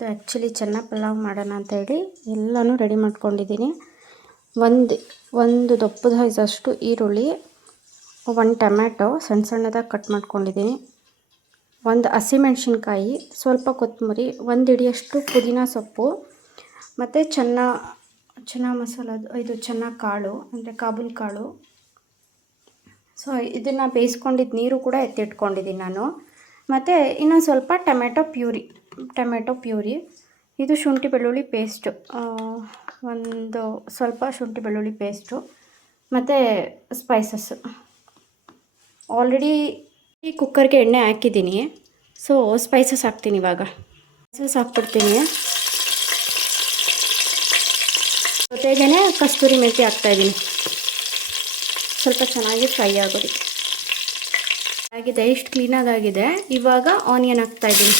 ಇವತ್ತು ಆ್ಯಕ್ಚುಲಿ ಚೆನ್ನ ಪಲಾವ್ ಮಾಡೋಣ ಅಂತೇಳಿ ಎಲ್ಲನೂ ರೆಡಿ ಮಾಡ್ಕೊಂಡಿದ್ದೀನಿ. ಒಂದು ದಪ್ಪದ ಸೈಜಷ್ಟು ಈರುಳ್ಳಿ, 1 ಟೊಮ್ಯಾಟೊ ಸಣ್ಣ ಸಣ್ಣದಾಗಿ ಕಟ್ ಮಾಡ್ಕೊಂಡಿದ್ದೀನಿ, 1 ಹಸಿಮೆಣಸಿನ್ಕಾಯಿ, ಸ್ವಲ್ಪ ಕೊತ್ತಂಬರಿ, 1 ಹಿಡಿಯಷ್ಟು ಪುದೀನ ಸೊಪ್ಪು ಮತ್ತು ಚೆನ್ನ ಮಸಾಲದು ಇದು ಚೆನ್ನ ಕಾಳು ಅಂದರೆ ಕಾಬೂಲ್ ಕಾಳು. ಸೊ ಇದನ್ನು ಬೇಯಿಸ್ಕೊಂಡಿದ್ದು ನೀರು ಕೂಡ ಎತ್ತಿಟ್ಕೊಂಡಿದ್ದೀನಿ ನಾನು. ಮತ್ತು ಇನ್ನೊಂದು ಸ್ವಲ್ಪ ಟೊಮೆಟೊ ಪ್ಯೂರಿ, ಇದು ಶುಂಠಿ ಬೆಳ್ಳುಳ್ಳಿ ಪೇಸ್ಟು, ಒಂದು ಸ್ವಲ್ಪ ಶುಂಠಿ ಬೆಳ್ಳುಳ್ಳಿ ಪೇಸ್ಟು ಮತ್ತು ಸ್ಪೈಸಸ್ಸು. ಆಲ್ರೆಡಿ ಈ ಕುಕ್ಕರ್ಗೆ ಎಣ್ಣೆ ಹಾಕಿದ್ದೀನಿ. ಸೊ ಸ್ಪೈಸಸ್ ಹಾಕ್ತೀನಿ. ಇವಾಗ ಸ್ಪೈಸಸ್ ಹಾಕ್ಬಿಡ್ತೀನಿ. ಜೊತೆಗೇ ಕಸ್ತೂರಿ ಮೆಂತ್ಯ ಹಾಕ್ತಾಯಿದ್ದೀನಿ, ಸ್ವಲ್ಪ ಚೆನ್ನಾಗಿ ಫ್ರೈ ಆಗೋದಕ್ಕೆ. ಆಗಿದೆ, ಇಷ್ಟು ಕ್ಲೀನಾಗಿದೆ. ಇವಾಗ ಆನಿಯನ್ ಹಾಕ್ತಾಯಿದ್ದೀನಿ.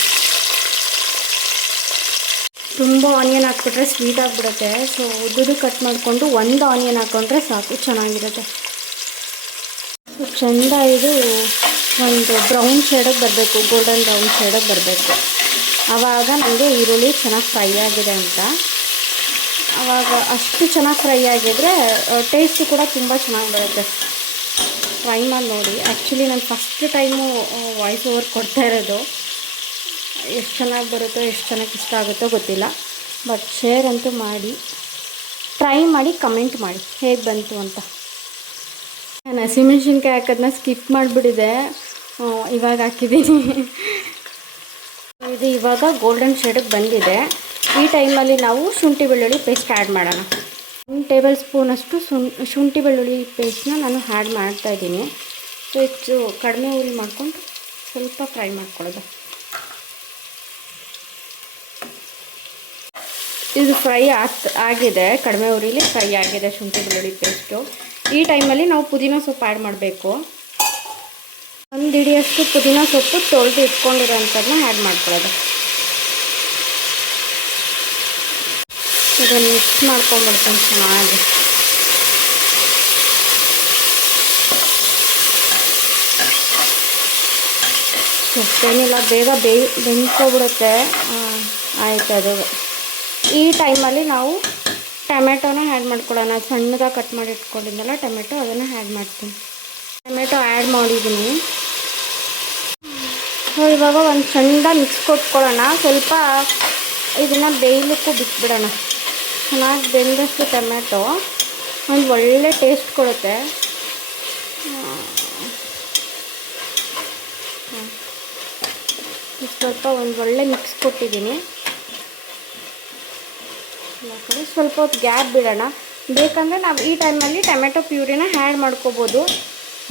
ತುಂಬ ಆನಿಯನ್ ಹಾಕ್ಬಿಟ್ರೆ ಸ್ವೀಟ್ ಆಗಿಬಿಡುತ್ತೆ. ಸೊ ಉದ್ದುದು ಕಟ್ ಮಾಡಿಕೊಂಡು 1 ಆನಿಯನ್ ಹಾಕ್ಕೊಂಡ್ರೆ ಸಾಕು, ಚೆನ್ನಾಗಿರುತ್ತೆ. ಸೊ ಚೆಂದ ಇದು ಒಂದು ಬ್ರೌನ್ ಶೇಡಿಗೆ ಬರಬೇಕು, ಗೋಲ್ಡನ್ ಬ್ರೌನ್ ಶೇಡಿಗೆ ಬರಬೇಕು. ಆವಾಗ ನನಗೆ ಈರುಳ್ಳಿ ಚೆನ್ನಾಗಿ ಫ್ರೈ ಆಗಿದೆ ಅಂತ. ಆವಾಗ ಅಷ್ಟು ಚೆನ್ನಾಗಿ ಫ್ರೈ ಆಗಿದ್ರೆ ಟೇಸ್ಟು ಕೂಡ ತುಂಬ ಚೆನ್ನಾಗಿ ಬರುತ್ತೆ. ಟ್ರೈ ಮಾಡಿ ನೋಡಿ. ಆ್ಯಕ್ಚುಲಿ ನಾನು ಫಸ್ಟ್ ಟೈಮು ವಾಯ್ಸ್ ಓವರ್ ಕೊಡ್ತಾ ಇರೋದು. ಎಷ್ಟು ಚೆನ್ನಾಗಿ ಬರುತ್ತೋ, ಎಷ್ಟು ಚೆನ್ನಾಗಿ ಇಷ್ಟ ಆಗುತ್ತೋ ಗೊತ್ತಿಲ್ಲ. ಬಟ್ ಶೇರ್ ಅಂತೂ ಮಾಡಿ, ಟ್ರೈ ಮಾಡಿ, ಕಮೆಂಟ್ ಮಾಡಿ ಹೇಗೆ ಬಂತು ಅಂತ. ನಾನು ಹಸಿಮೆಣ್ಸಿನ್ಕಾಯಿ ಹಾಕೋದನ್ನ ಸ್ಕಿಪ್ ಮಾಡಿಬಿಟ್ಟಿದೆ, ಇವಾಗ ಹಾಕಿದ್ದೀನಿ. ಇದು ಇವಾಗ ಗೋಲ್ಡನ್ ಶೇಡಿಗೆ ಬಂದಿದೆ. ಈ ಟೈಮಲ್ಲಿ ನಾವು ಶುಂಠಿ ಬೆಳ್ಳುಳ್ಳಿ ಪೇಸ್ಟ್ ಆ್ಯಡ್ ಮಾಡೋಣ. 1 ಟೇಬಲ್ ಸ್ಪೂನಷ್ಟು ಶುಂಠಿ ಬೆಳ್ಳುಳ್ಳಿ ಪೇಸ್ಟನ್ನ ನಾನು ಆ್ಯಡ್ ಮಾಡ್ತಾಯಿದ್ದೀನಿ. ಹೆಚ್ಚು ಕಡಿಮೆ ಉರಿ ಮಾಡಿಕೊಂಡು ಸ್ವಲ್ಪ ಫ್ರೈ ಮಾಡ್ಕೊಳ್ಳೋದು. ಇದು ಫ್ರೈ ಆಗಿದೆ, ಕಡಿಮೆ ಉರಿಲಿ ಫ್ರೈ ಆಗಿದೆ ಶುಂಠಿ ಬೆಳ್ಳುಳ್ಳಿ ಪೇಸ್ಟು. ಈ ಟೈಮಲ್ಲಿ ನಾವು ಪುದೀನ ಸೊಪ್ಪು ಆ್ಯಡ್ ಮಾಡಬೇಕು. 1 ಹಿಡಿಯಷ್ಟು ಪುದೀನ ಸೊಪ್ಪು ತೊಳೆದು ಇಟ್ಕೊಂಡಿರೋಂಥದ್ದನ್ನ ಆ್ಯಡ್ ಮಾಡ್ಕೊಳ್ಳೋದು. ಇದನ್ನು ಮಿಕ್ಸ್ ಮಾಡ್ಕೊಂಡ್ಬಿಡ್ತೀನಿ ಚೆನ್ನಾಗಿ. ಸೊಪ್ಪೇನಿಲ್ಲ, ಬೇಗ ಬೆಂದ್ಕೊಬಿಡುತ್ತೆ. ಆಯ್ತು. ಅದು ಈ ಟೈಮಲ್ಲಿ ನಾವು ಟೊಮೆಟೊನ ಆ್ಯಡ್ ಮಾಡ್ಕೊಳ್ಳೋಣ. ಸಣ್ಣದಾಗಿ ಕಟ್ ಮಾಡಿ ಇಟ್ಕೊಂಡಿದ್ದಲ್ಲ ಟೊಮೆಟೊ, ಅದನ್ನು ಆ್ಯಡ್ ಮಾಡ್ತೀನಿ. ಟೊಮೆಟೊ ಆ್ಯಡ್ ಮಾಡಿದ್ದೀನಿ. ಸೊ ಇವಾಗ ಒಂದು ಸಣ್ಣದಾಗಿ ಮಿಕ್ಸ್ ಕೊಟ್ಕೊಳ್ಳೋಣ. ಸ್ವಲ್ಪ ಇದನ್ನು ಬೇಯಲಿಕ್ಕೂ ಬಿಟ್ಬಿಡೋಣ. ಚೆನ್ನಾಗಿ ಬೆಂದಷ್ಟು ಟೊಮೆಟೊ ಒಂದು ಒಳ್ಳೆ ಟೇಸ್ಟ್ ಕೊಡುತ್ತೆ. ಸ್ವಲ್ಪ ಒಂದು ಒಳ್ಳೆ ಮಿಕ್ಸ್ ಕೊಟ್ಟಿದ್ದೀನಿ. ಎಲ್ಲ ಕಡೆ ಸ್ವಲ್ಪ ಹೊತ್ತು ಗ್ಯಾಪ್ ಬಿಡೋಣ. ಬೇಕಂದರೆ ನಾವು ಈ ಟೈಮಲ್ಲಿ ಟೊಮೆಟೊ ಪ್ಯೂರಿನ ಆ್ಯಡ್ ಮಾಡ್ಕೋಬೋದು,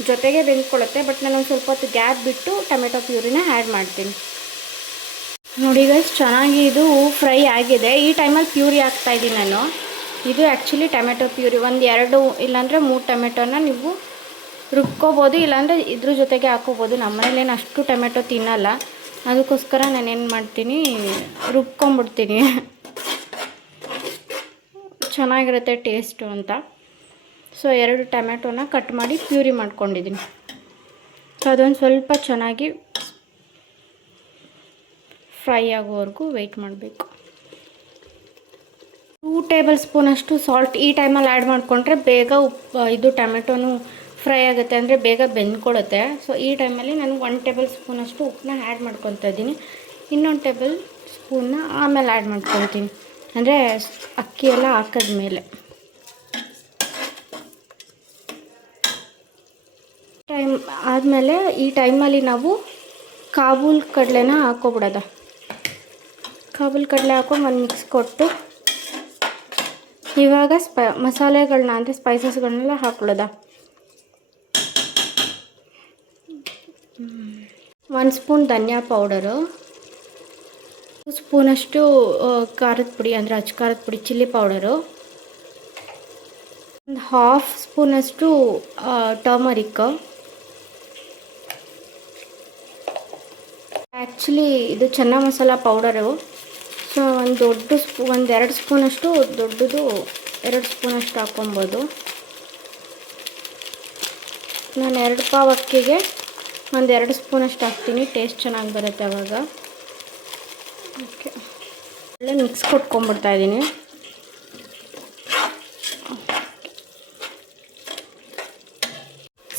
ಜೊತೆಗೆ ಬೆಂದ್ಕೊಳ್ಳುತ್ತೆ. ಬಟ್ ನಾನು ಸ್ವಲ್ಪ ಹೊತ್ತು ಗ್ಯಾಪ್ ಬಿಟ್ಟು ಟೊಮೆಟೊ ಪ್ಯೂರಿನ ಆ್ಯಡ್ ಮಾಡ್ತೀನಿ. ನೋಡಿ ಗೈಸ್, ಚೆನ್ನಾಗಿ ಇದು ಫ್ರೈ ಆಗಿದೆ. ಈ ಟೈಮಲ್ಲಿ ಪ್ಯೂರಿ ಹಾಕ್ತಾಯಿದ್ದೀನಿ ನಾನು. ಇದು ಆ್ಯಕ್ಚುಲಿ ಟೊಮೆಟೊ ಪ್ಯೂರಿ. 1-2 ಇಲ್ಲಾಂದರೆ 3 ಟೊಮೆಟೊನ ನೀವು ರುಬ್ಕೋಬೋದು, ಇಲ್ಲಾಂದರೆ ಇದ್ರ ಜೊತೆಗೆ ಹಾಕೋಬೋದು. ನಮ್ಮ ಮನೇಲೇನು ಅಷ್ಟು ಟೊಮೆಟೊ ತಿನ್ನಲ್ಲ, ಅದಕ್ಕೋಸ್ಕರ ನಾನೇನು ಮಾಡ್ತೀನಿ, ರುಬ್ಕೊಂಬಿಡ್ತೀನಿ. ಚೆನ್ನಾಗಿರುತ್ತೆ ಟೇಸ್ಟು ಅಂತ. ಸೊ 2 ಟೊಮೆಟೊನ ಕಟ್ ಮಾಡಿ ಪ್ಯೂರಿ ಮಾಡ್ಕೊಂಡಿದ್ದೀನಿ. ಸೊ ಅದೊಂದು ಸ್ವಲ್ಪ ಚೆನ್ನಾಗಿ ಫ್ರೈ ಆಗೋವರೆಗೂ ವೆಯ್ಟ್ ಮಾಡಬೇಕು. 2 ಟೇಬಲ್ ಸ್ಪೂನಷ್ಟು ಸಾಲ್ಟ್ ಈ ಟೈಮಲ್ಲಿ ಆ್ಯಡ್ ಮಾಡಿಕೊಂಡ್ರೆ ಬೇಗ ಇದು ಟೊಮೆಟೊನು ಫ್ರೈ ಆಗುತ್ತೆ, ಅಂದರೆ ಬೇಗ ಬೆಂದ್ಕೊಳುತ್ತೆ. ಸೊ ಈ ಟೈಮಲ್ಲಿ ನಾನು 1 ಟೇಬಲ್ ಸ್ಪೂನಷ್ಟು ಉಪ್ಪನ್ನ ಆ್ಯಡ್ ಮಾಡ್ಕೊತಾ ಇದ್ದೀನಿ. ಇನ್ನೊಂದು ಟೇಬಲ್ ಸ್ಪೂನ್ನ ಆಮೇಲೆ ಆ್ಯಡ್ ಮಾಡ್ಕೊತೀನಿ, ಅಂದರೆ ಅಕ್ಕಿ ಎಲ್ಲ ಹಾಕಿದ್ಮೇಲೆ. ಆದಮೇಲೆ ಈ ಟೈಮಲ್ಲಿ ನಾವು ಕಾಬೂಲ್ ಕಡಲೆನ ಹಾಕ್ಕೊಬಿಡೋದು. ಕಾಬೂಲ್ ಕಡಲೆ ಹಾಕೊಂಡು ಒಂದು ಮಿಕ್ಸ್ ಕೊಟ್ಟು ಇವಾಗ ಮಸಾಲೆಗಳನ್ನ ಅಂದರೆ ಸ್ಪೈಸಸ್ಗಳನ್ನೆಲ್ಲ ಹಾಕ್ಕೊಳ್ಳೋದ. 1 ಸ್ಪೂನ್ ಧನಿಯಾ ಪೌಡರು, 2 ಸ್ಪೂನಷ್ಟು ಖಾರದ ಪುಡಿ ಅಂದರೆ ಅಚ್ಚ ಖಾರದ ಪುಡಿ ಚಿಲ್ಲಿ ಪೌಡರು, 1/2 ಸ್ಪೂನಷ್ಟು ಟರ್ಮರಿಕ್. ಆ್ಯಕ್ಚುಲಿ ಇದು ಚೆನ್ನ ಮಸಾಲ ಪೌಡರು. ಸೊ ಒಂದು 2 ಸ್ಪೂನಷ್ಟು ದೊಡ್ಡದು 2 ಸ್ಪೂನಷ್ಟು ಹಾಕ್ಕೊಬೋದು. ನಾನು 2 ಪಾವ್ ಅಕ್ಕಿಗೆ 1-2 ಸ್ಪೂನಷ್ಟು ಹಾಕ್ತೀನಿ, ಟೇಸ್ಟ್ ಚೆನ್ನಾಗಿ ಬರುತ್ತೆ ಅವಾಗ. ಓಕೆ, ಒಳ್ಳೆ ಮಿಕ್ಸ್ ಕೊಟ್ಕೊಂಡ್ಬಿಡ್ತಾ ಇದ್ದೀನಿ.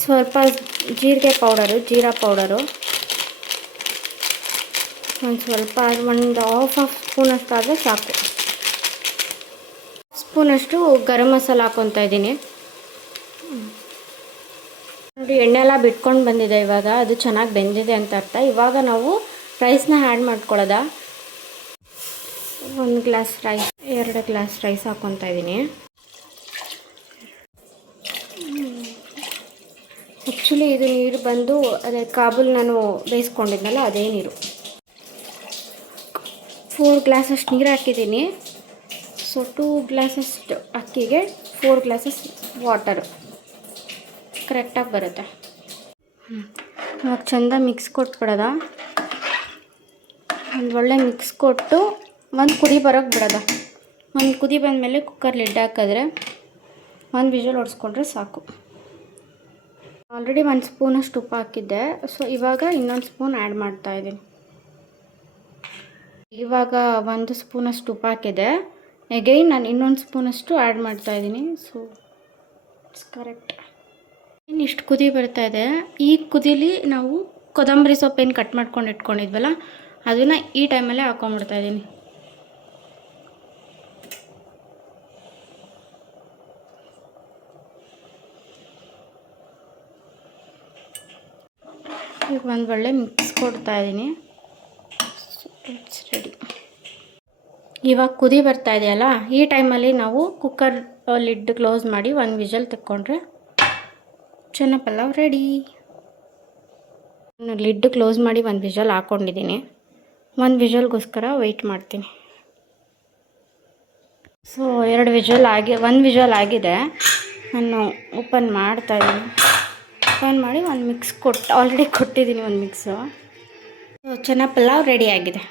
ಸ್ವಲ್ಪ ಜೀರಿಗೆ ಪೌಡರು, ಜೀರಾ ಪೌಡರು ಒಂದು ಸ್ವಲ್ಪ, ಒಂದು ಹಾಫ್ ಸ್ಪೂನಷ್ಟು ಆದರೆ ಸಾಕು. ಸ್ಪೂನಷ್ಟು ಗರಂ ಮಸಾಲ ಹಾಕ್ಕೊತಾ ಇದ್ದೀನಿ. ನೋಡಿ ಎಣ್ಣೆ ಎಲ್ಲ ಬಿಟ್ಕೊಂಡು ಬಂದಿದೆ. ಇವಾಗ ಅದು ಚೆನ್ನಾಗಿ ಬೆಂದಿದೆ ಅಂತ ಅರ್ಥ. ಇವಾಗ ನಾವು ರೈಸ್ನ ಆ್ಯಡ್ ಮಾಡ್ಕೊಳ್ಳೋದ. 1 ಗ್ಲಾಸ್ ರೈಸ್, 2 ಗ್ಲಾಸ್ ರೈಸ್ ಹಾಕ್ಕೊತಾ ಇದ್ದೀನಿ. ಆ್ಯಕ್ಚುಲಿ ಇದು ನೀರು ಬಂದು ಅದೇ ಕಾಬೂಲ್ ನಾನು ಬೇಯಿಸ್ಕೊಂಡಿದ್ನಲ್ಲ ಅದೇ ನೀರು. 4 ಗ್ಲಾಸಷ್ಟು ನೀರು ಹಾಕಿದ್ದೀನಿ. ಸೊ 2 ಗ್ಲಾಸಷ್ಟು ಅಕ್ಕಿಗೆ 4 ಗ್ಲಾಸಸ್ ವಾಟರು ಕರೆಕ್ಟಾಗಿ ಬರುತ್ತೆ. ಇವಾಗ ಚೆಂದ ಮಿಕ್ಸ್ ಕೊಟ್ಬಿಡೋದ. ಒಂದು ಒಳ್ಳೆ ಮಿಕ್ಸ್ ಕೊಟ್ಟು ಒಂದು ಕುದಿ ಬರೋಕ್ಕೆ ಬಿಡೋದ. ಒಂದು ಕುದಿ ಬಂದಮೇಲೆ ಕುಕ್ಕರ್ ಲಿಡ್ ಹಾಕಿದ್ರೆ 1 ವಿಷಲ್ ಹೊಡ್ಸ್ಕೊಂಡ್ರೆ ಸಾಕು. ಆಲ್ರೆಡಿ 1 ಸ್ಪೂನಷ್ಟು ಉಪ್ಪು ಹಾಕಿದ್ದೆ. ಸೊ ಇವಾಗ ಇನ್ನೊಂದು ಸ್ಪೂನ್ ಆ್ಯಡ್ ಮಾಡ್ತಾಯಿದ್ದೀನಿ. ಇವಾಗ 1 ಸ್ಪೂನಷ್ಟು ಉಪ್ಪು ಹಾಕಿದೆ. ಎಗೈನ್ ನಾನು ಇನ್ನೊಂದು ಸ್ಪೂನಷ್ಟು ಆ್ಯಡ್ ಮಾಡ್ತಾಯಿದ್ದೀನಿ. So it's correct. ಇಷ್ಟು ಕುದಿ ಬರ್ತಾಯಿದೆ. ಈ ಕುದಿಲಿ ನಾವು ಕೊತ್ತಂಬರಿ ಸೊಪ್ಪೇನು ಕಟ್ ಮಾಡ್ಕೊಂಡು ಇಟ್ಕೊಂಡಿದ್ವಲ್ಲ ಅದನ್ನು ಈ ಟೈಮಲ್ಲೇ ಹಾಕ್ಕೊಂಬಿಡ್ತಾಯಿದ್ದೀನಿ. ಈಗ ಒಂದು ಒಳ್ಳೆ ಮಿಕ್ಸ್ ಕೊಡ್ತಾಯಿದ್ದೀನಿ. It's ready. ಇವಾಗ ಕುದಿ ಬರ್ತಾ ಇದೆಯಲ್ಲ, ಈ ಟೈಮಲ್ಲಿ ನಾವು ಕುಕ್ಕರ್ ಲಿಡ್ ಕ್ಲೋಸ್ ಮಾಡಿ 1 ವಿಷಲ್ ತೆಕ್ಕೊಂಡ್ರೆ ಚೆನ್ನ ಪಲಾವ್ ರೆಡಿ. ನಾನು ಲಿಡ್ ಕ್ಲೋಸ್ ಮಾಡಿ 1 ವಿಷಲ್ ಹಾಕ್ಕೊಂಡಿದ್ದೀನಿ. 1 ವಿಷಲ್ಗೋಸ್ಕರ ವೆಯ್ಟ್ ಮಾಡ್ತೀನಿ. ಸೊ 1 ವಿಷಲ್ ಆಗಿದೆ. ನಾನು ಓಪನ್ ಮಾಡ್ತಾಯಿದ್ದೀನಿ. ಓಪನ್ ಮಾಡಿ ಒಂದು ಮಿಕ್ಸ್ ಆಲ್ರೆಡಿ ಕೊಟ್ಟಿದ್ದೀನಿ ಒಂದು ಮಿಕ್ಸು. ಸೊ ಚೆನ್ನ ಪಲಾವ್ ರೆಡಿ ಆಗಿದೆ.